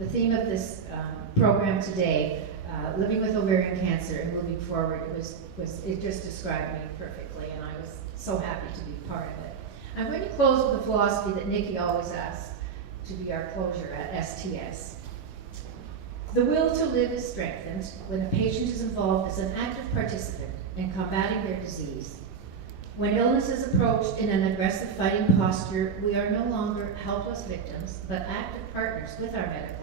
The theme of this program today, living with ovarian cancer and moving forward, it just described me perfectly, and I was so happy to be part of it. I'm going to close with a philosophy that Nikki always asks to be our closure at STS. The will to live is strengthened when a patient is involved as an active participant in combating their disease. When illness is approached in an aggressive fighting posture, we are no longer helpless victims, but active partners with our medical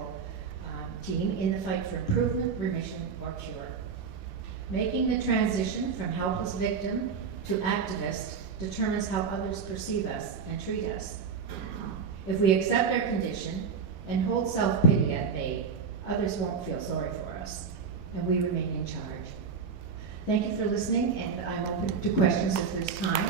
team in the fight for improvement, remission, or cure. Making the transition from helpless victim to activist determines how others perceive us and treat us. If we accept our condition and hold self-pity at bay, others won't feel sorry for us, and we remain in charge. Thank you for listening, and I'm open to questions if there's time.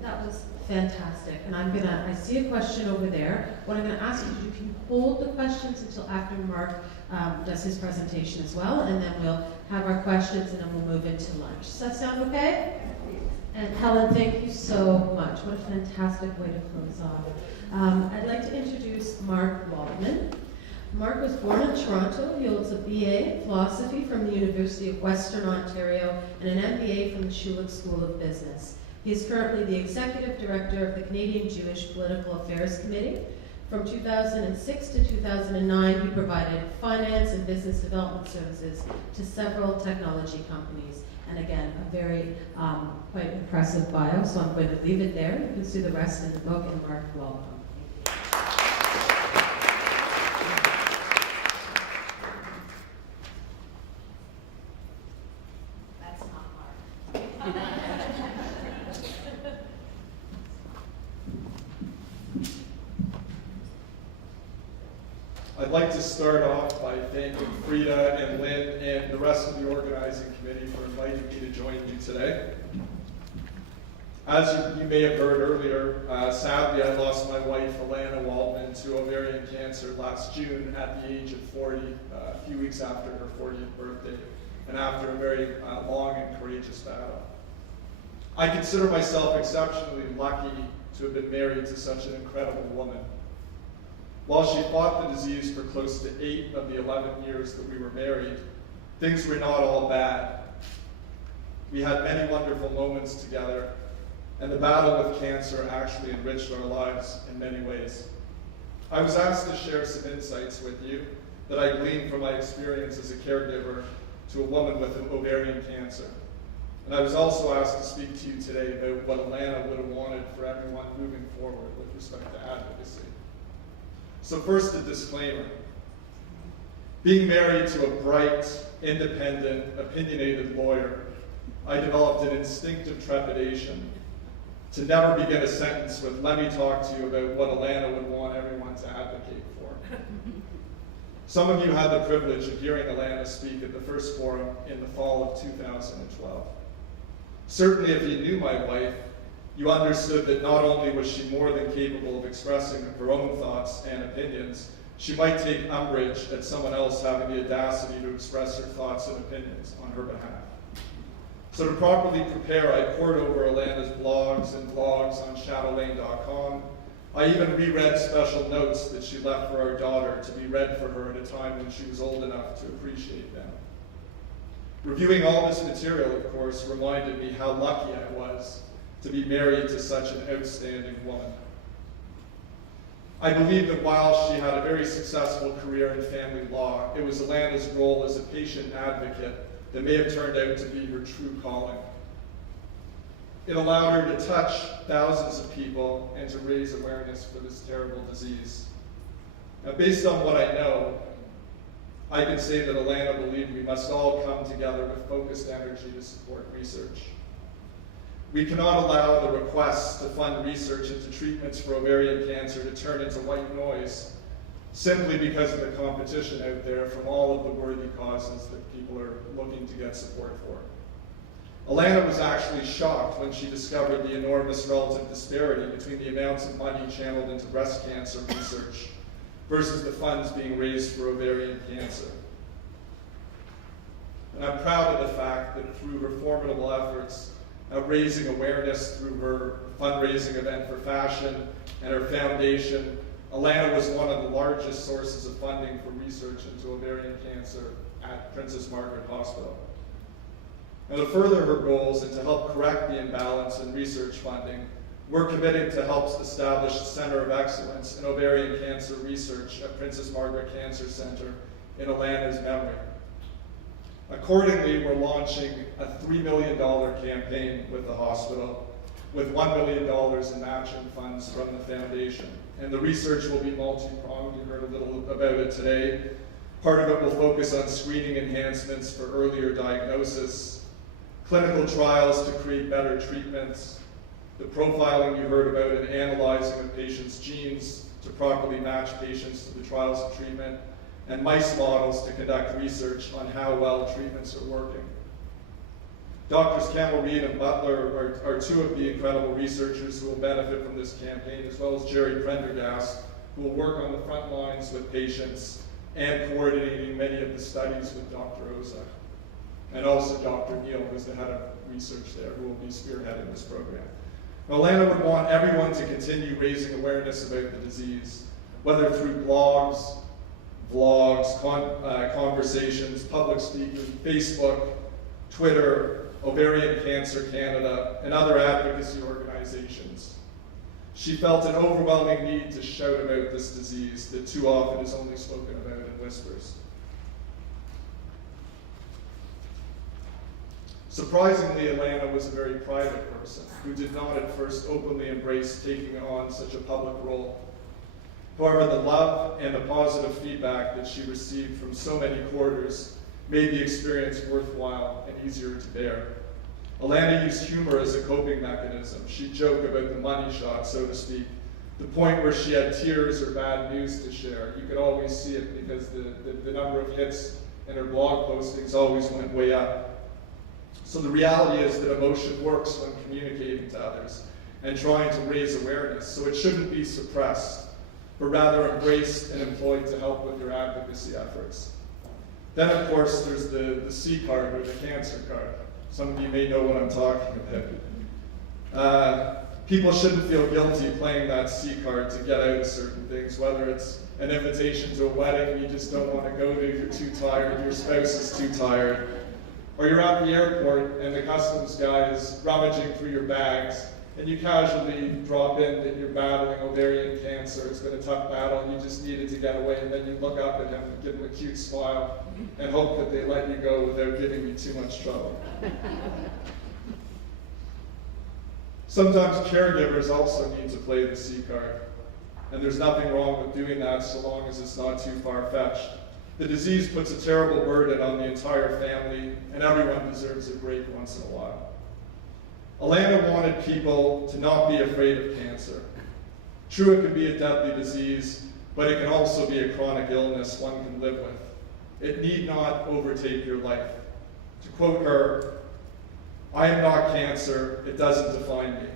That was fantastic, and I see a question over there. What I'm gonna ask you can hold the questions until after Mark does his presentation as well, and then we'll have our questions and then we'll move into lunch. Does that sound okay? And Helen, thank you so much. What a fantastic way to close off. I'd like to introduce Mark Waldman. Mark was born in Toronto. He holds a BA in philosophy from the University of Western Ontario and an MBA from the Schulich School of Business. He is currently the Executive Director of the Canadian Jewish Political Affairs Committee. From 2006 to 2009, he provided finance and business development services to several technology companies. And again, a very quite impressive bio, so I'm going to leave it there. You can see the rest in the book, and Mark, welcome. That's not Mark. I'd like to start off by thanking Frida and Lynn and the rest of the organizing committee for inviting me to join you today. As you may have heard earlier, sadly I lost my wife, Alana Waldman, to ovarian cancer last June at the age of 40, a few weeks after her 40th birthday, and after a very long and courageous battle. I consider myself exceptionally lucky to have been married to such an incredible woman. While she fought the disease for close to 8 of the 11 years that we were married, things were not all bad. We had many wonderful moments together, and the battle with cancer actually enriched our lives in many ways. I was asked to share some insights with you that I gleaned from my experience as a caregiver to a woman with ovarian cancer. And I was also asked to speak to you today about what Alana would have wanted for everyone moving forward with respect to advocacy. So first, a disclaimer. Being married to a bright, independent, opinionated lawyer, I developed an instinctive trepidation to never begin a sentence with, "Let me talk to you about what Alana would want everyone to advocate for." Some of you had the privilege of hearing Alana speak at the first forum in the fall of 2012. Certainly, if you knew my wife, you understood that not only was she more than capable of expressing her own thoughts and opinions, she might take umbrage at someone else having the audacity to express her thoughts and opinions on her behalf. So to properly prepare, I pored over Alana's blogs and blogs on shadowlane.com. I even reread special notes that she left for our daughter to be read for her at a time when she was old enough to appreciate them. Reviewing all this material, of course, reminded me how lucky I was to be married to such an outstanding woman. I believe that while she had a very successful career in family law, it was Alana's role as a patient advocate that may have turned out to be her true calling. It allowed her to touch thousands of people and to raise awareness for this terrible disease. Now, based on what I know, I can say that Alana believed we must all come together with focused energy to support research. We cannot allow the requests to fund research into treatments for ovarian cancer to turn into white noise simply because of the competition out there from all of the worthy causes that people are looking to get support for. Alana was actually shocked when she discovered the enormous relative disparity between the amounts of money channeled into breast cancer research versus the funds being raised for ovarian cancer. And I'm proud of the fact that through her formidable efforts of raising awareness through her fundraising event for fashion and her foundation, Alana was one of the largest sources of funding for research into ovarian cancer at Princess Margaret Hospital. Now, to further her goals and to help correct the imbalance in research funding, we're committed to help establish a Center of Excellence in Ovarian Cancer Research at Princess Margaret Cancer Center in Alana's memory. Accordingly, we're launching a $3 million campaign with the hospital, with $1 million in matching funds from the foundation. And the research will be multi-pronged. You heard a little about it today. Part of it will focus on screening enhancements for earlier diagnosis, clinical trials to create better treatments, the profiling you heard about and analyzing of patients' genes to properly match patients to the trials of treatment, and mice models to conduct research on how well treatments are working. Doctors Campbell Reed and Butler are two of the incredible researchers who will benefit from this campaign, as well as Jerry Prendergast, who will work on the front lines with patients and coordinating many of the studies with Dr. Oza. And also Dr. Neal, who's the head of research there, who will be spearheading this program. Alana would want everyone to continue raising awareness about the disease, whether through blogs, vlogs, conversations, public speaking, Facebook, Twitter, Ovarian Cancer Canada, and other advocacy organizations. She felt an overwhelming need to shout about this disease that too often is only spoken about in whispers. Surprisingly, Alana was a very private person who did not at first openly embrace taking on such a public role. However, the love and the positive feedback that she received from so many quarters made the experience worthwhile and easier to bear. Alana used humor as a coping mechanism. She'd joke about the money shot, so to speak, the point where she had tears or bad news to share. You could always see it because the number of hits in her blog postings always went way up. So the reality is that emotion works when communicating to others and trying to raise awareness, so it shouldn't be suppressed, but rather embraced and employed to help with your advocacy efforts. Then, of course, there's the C card or the cancer card. Some of you may know what I'm talking about. People shouldn't feel guilty playing that C card to get out of certain things, whether it's an invitation to a wedding you just don't want to go to, you're too tired, your spouse is too tired, or you're at the airport and the customs guy is rummaging through your bags and you casually drop in that you're battling ovarian cancer. It's been a tough battle and you just needed to get away, and then you look up at him and give him a cute smile and hope that they let you go without giving you too much trouble. Sometimes caregivers also need to play the C card, and there's nothing wrong with doing that so long as it's not too far-fetched. The disease puts a terrible burden on the entire family, and everyone deserves a break once in a while. Alana wanted people to not be afraid of cancer. True, it can be a deadly disease, but it can also be a chronic illness one can live with. It need not overtake your life. To quote her, "I am not cancer, it doesn't define me.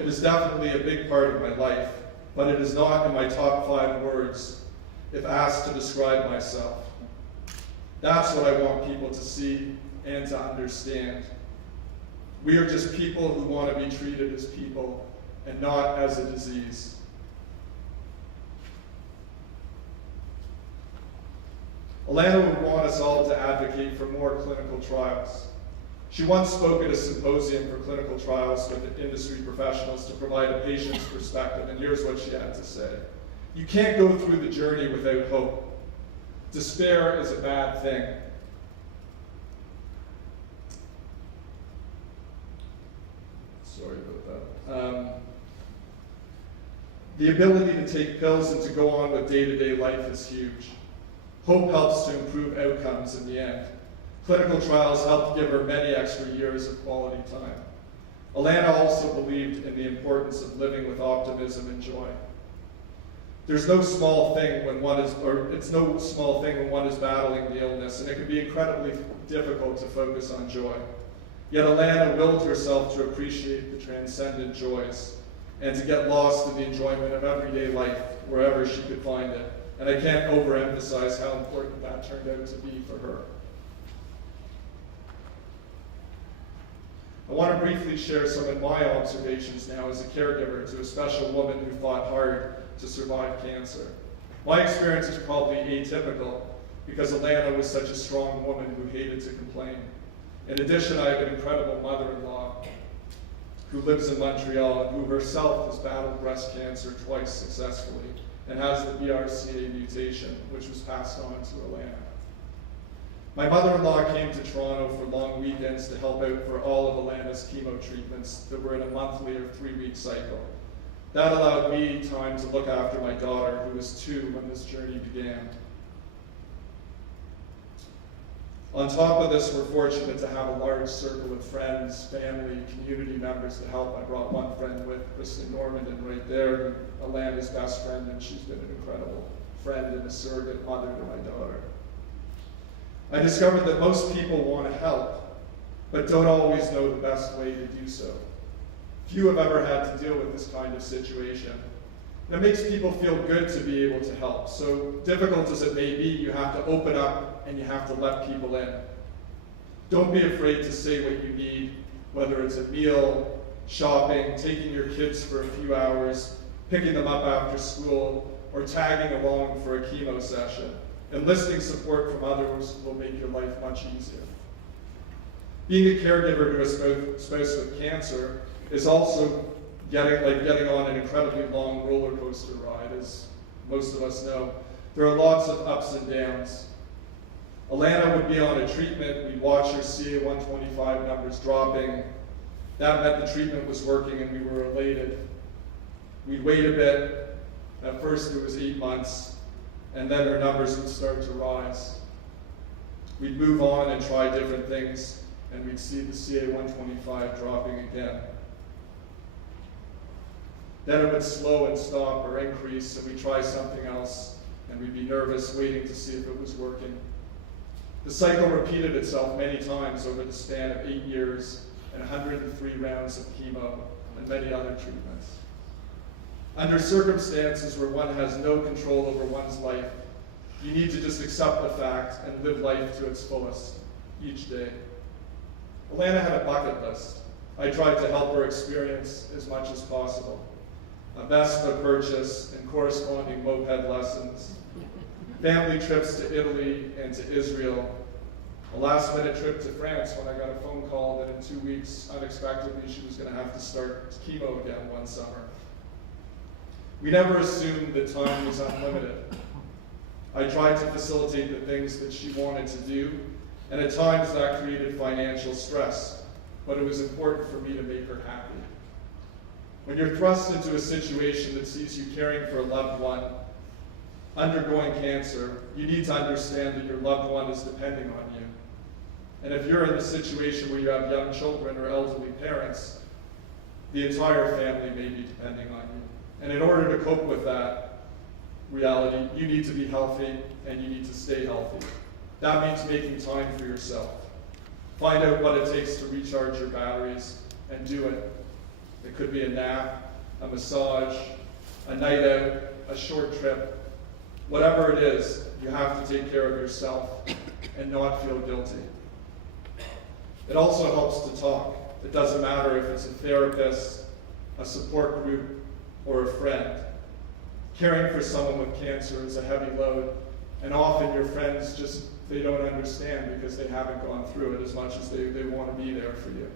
It is definitely a big part of my life, but it is not in my top 5 words if asked to describe myself." That's what I want people to see and to understand. We are just people who want to be treated as people and not as a disease. Alana would want us all to advocate for more clinical trials. She once spoke at a symposium for clinical trials with industry professionals to provide a patient's perspective, and here's what she had to say. You can't go through the journey without hope. Despair is a bad thing. Sorry about that. The ability to take pills and to go on with day-to-day life is huge. Hope helps to improve outcomes in the end. Clinical trials helped give her many extra years of quality time. Alana also believed in the importance of living with optimism and joy. It's no small thing when one is battling the illness, and it can be incredibly difficult to focus on joy. Yet Alana willed herself to appreciate the transcendent joys and to get lost in the enjoyment of everyday life wherever she could find it. And I can't overemphasize how important that turned out to be for her. I want to briefly share some of my observations now as a caregiver to a special woman who fought hard to survive cancer. My experience is probably atypical because Alana was such a strong woman who hated to complain. In addition, I have an incredible mother-in-law who lives in Montreal and who herself has battled breast cancer twice successfully and has the BRCA mutation, which was passed on to Alana. My mother-in-law came to Toronto for long weekends to help out for all of Alana's chemo treatments that were in a monthly or 3-week cycle. That allowed me time to look after my daughter, who was 2 when this journey began. On top of this, we're fortunate to have a large circle of friends, family, community members to help. I brought one friend with, Kristen Normandin, right there, Alana's best friend, and she's been an incredible friend and a surrogate mother to my daughter. I discovered that most people want to help, but don't always know the best way to do so. Few have ever had to deal with this kind of situation. And it makes people feel good to be able to help. So difficult as it may be, you have to open up and you have to let people in. Don't be afraid to say what you need, whether it's a meal, shopping, taking your kids for a few hours, picking them up after school, or tagging along for a chemo session. Enlisting support from others will make your life much easier. Being a caregiver to a spouse with cancer is also getting on an incredibly long roller coaster ride, as most of us know. There are lots of ups and downs. Alana would be on a treatment, we'd watch her CA-125 numbers dropping. That meant the treatment was working and we were elated. We'd wait a bit. At first it was 8 months, and then her numbers would start to rise. We'd move on and try different things, and we'd see the CA-125 dropping again. Then it would slow and stop or increase, and we'd try something else, and we'd be nervous, waiting to see if it was working. The cycle repeated itself many times over the span of 8 years and 103 rounds of chemo and many other treatments. Under circumstances where one has no control over one's life, you need to just accept the fact and live life to its fullest each day. Alana had a bucket list. I tried to help her experience as much as possible. A Vespa purchase and corresponding moped lessons, family trips to Italy and to Israel, a last-minute trip to France when I got a phone call that in 2 weeks, unexpectedly, she was going to have to start chemo again one summer. We never assumed that time was unlimited. I tried to facilitate the things that she wanted to do, and at times that created financial stress, but it was important for me to make her happy. When you're thrust into a situation that sees you caring for a loved one, undergoing cancer, you need to understand that your loved one is depending on you. And if you're in a situation where you have young children or elderly parents, the entire family may be depending on you. And in order to cope with that reality, you need to be healthy and you need to stay healthy. That means making time for yourself. Find out what it takes to recharge your batteries and do it. It could be a nap, a massage, a night out, a short trip. Whatever it is, you have to take care of yourself and not feel guilty. It also helps to talk. It doesn't matter if it's a therapist, a support group, or a friend. Caring for someone with cancer is a heavy load, and often your friends they don't understand because they haven't gone through it as much as they want to be there for you.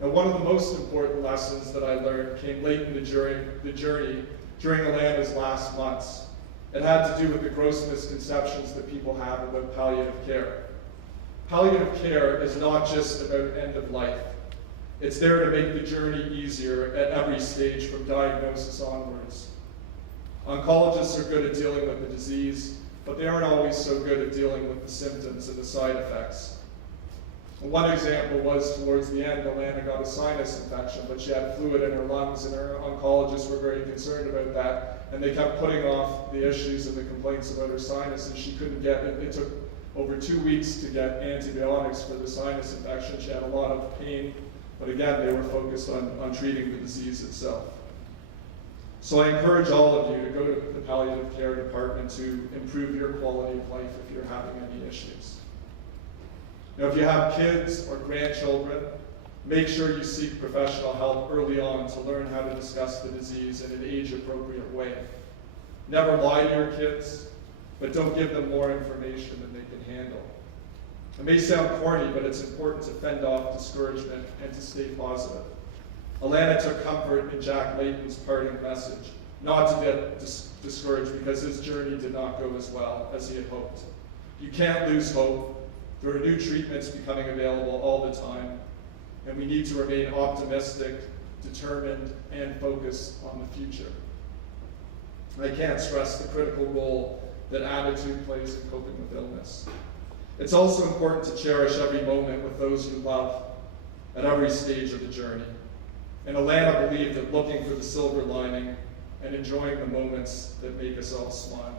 Now, one of the most important lessons that I learned came late in the journey during Alana's last months. It had to do with the gross misconceptions that people have about palliative care. Palliative care is not just about end of life. It's there to make the journey easier at every stage from diagnosis onwards. Oncologists are good at dealing with the disease, but they aren't always so good at dealing with the symptoms and the side effects. One example was towards the end, Alana got a sinus infection, but she had fluid in her lungs, and her oncologists were very concerned about that, and they kept putting off the issues and the complaints about her sinuses. She couldn't get it. It took over 2 weeks to get antibiotics for the sinus infection. She had a lot of pain, but again, they were focused on treating the disease itself. So I encourage all of you to go to the palliative care department to improve your quality of life if you're having any issues. Now, if you have kids or grandchildren, Make sure you seek professional help early on to learn how to discuss the disease in an age-appropriate way. Never lie to your kids, but don't give them more information than they can handle. It may sound corny, but it's important to fend off discouragement and to stay positive. Alana took comfort in Jack Layton's parting message, not to get discouraged because his journey did not go as well as he had hoped. You can't lose hope. There are new treatments becoming available all the time, and we need to remain optimistic, determined, and focused on the future. I can't stress the critical role that attitude plays in coping with illness. It's also important to cherish every moment with those you love at every stage of the journey. And Alana believed that looking for the silver lining and enjoying the moments that make us all smile.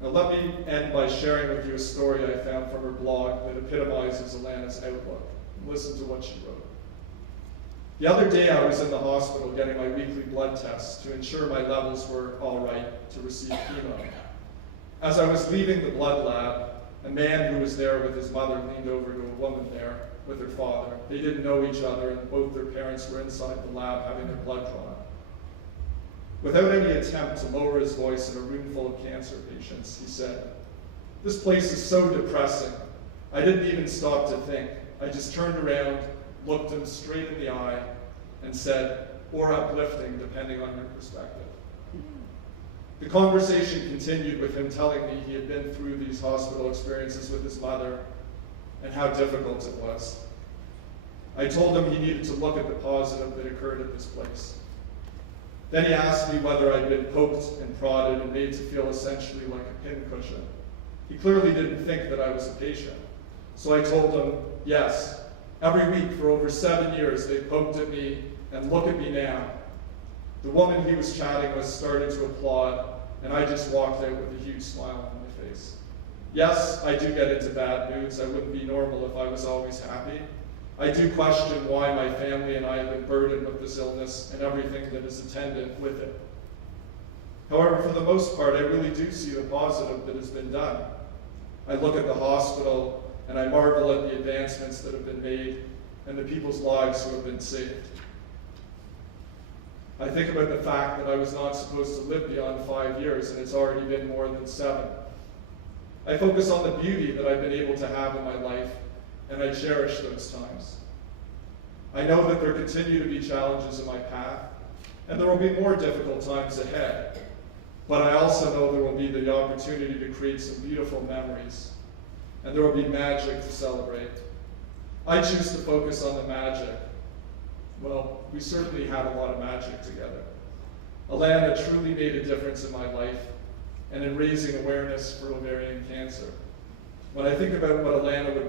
Now let me end by sharing with you a story I found from her blog that epitomizes Alana's outlook. Listen to what she wrote. The other day I was in the hospital getting my weekly blood tests to ensure my levels were all right to receive chemo. As I was leaving the blood lab, a man who was there with his mother leaned over to a woman there with her father. They didn't know each other, and both their parents were inside the lab having their blood drawn. Without any attempt to lower his voice in a room full of cancer patients, he said, "This place is so depressing. I didn't even stop to think. I just turned around, looked him straight in the eye, and said, or uplifting, depending on your perspective." The conversation continued with him telling me he had been through these hospital experiences with his mother and how difficult it was. I told him he needed to look at the positive that occurred at this place. Then he asked me whether I'd been poked and prodded and made to feel essentially like a pincushion. He clearly didn't think that I was a patient. So I told him, yes, every week for over 7 years they poked at me, and look at me now. The woman he was chatting with started to applaud, and I just walked out with a huge smile on my face. Yes, I do get into bad moods. I wouldn't be normal if I was always happy. I do question why my family and I have been burdened with this illness and everything that is attendant with it. However, for the most part, I really do see the positive that has been done. I look at the hospital and I marvel at the advancements that have been made and the people's lives who have been saved. I think about the fact that I was not supposed to live beyond 5 years, and it's already been more than 7. I focus on the beauty that I've been able to have in my life, and I cherish those times. I know that there continue to be challenges in my path, and there will be more difficult times ahead, but I also know there will be the opportunity to create some beautiful memories, and there will be magic to celebrate. I choose to focus on the magic. Well, we certainly had a lot of magic together. Alana truly made a difference in my life and in raising awareness for ovarian cancer. When I think about what Alana would